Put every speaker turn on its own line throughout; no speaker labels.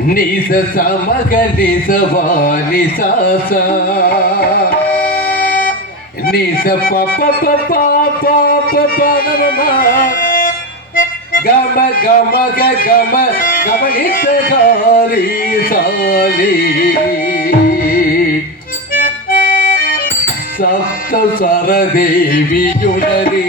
நீச சமக நீச வாலிசாசா நீச பப்ப பப்பா பாப்ப பனமா கம கம கம கமனித்த காலி சாலி சப்த சரதேவியுடனே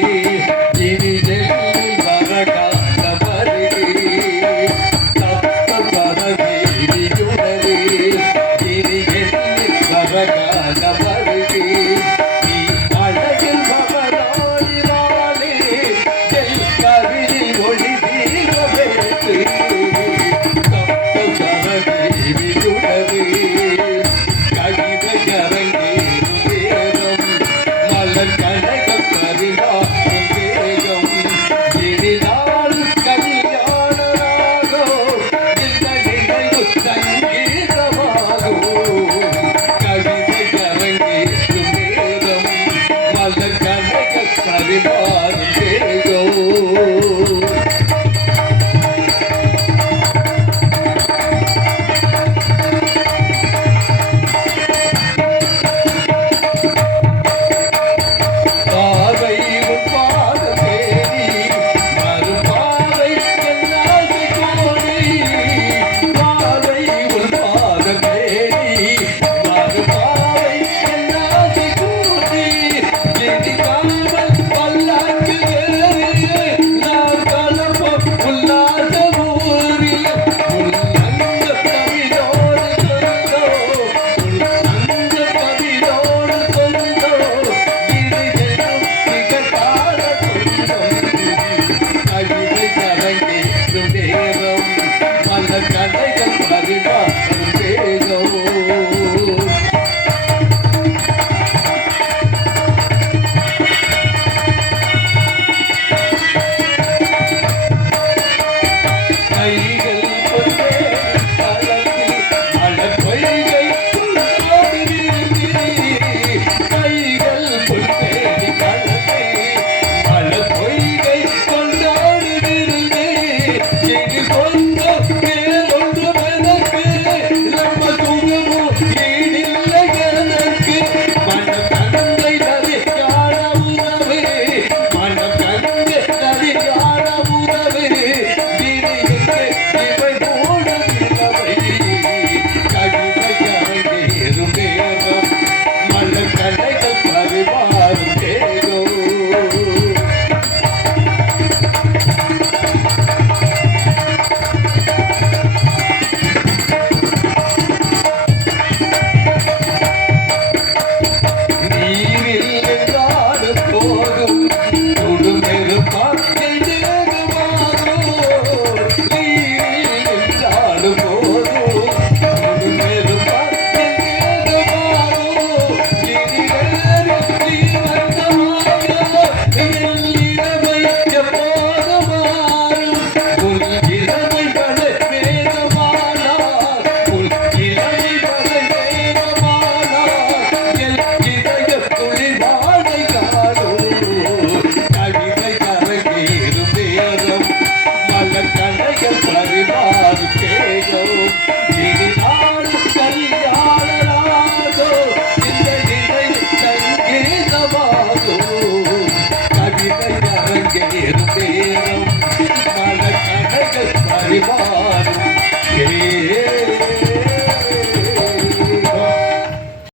ಕಾಲ ಕಾಲ ಕತ್ತರಿಬೋ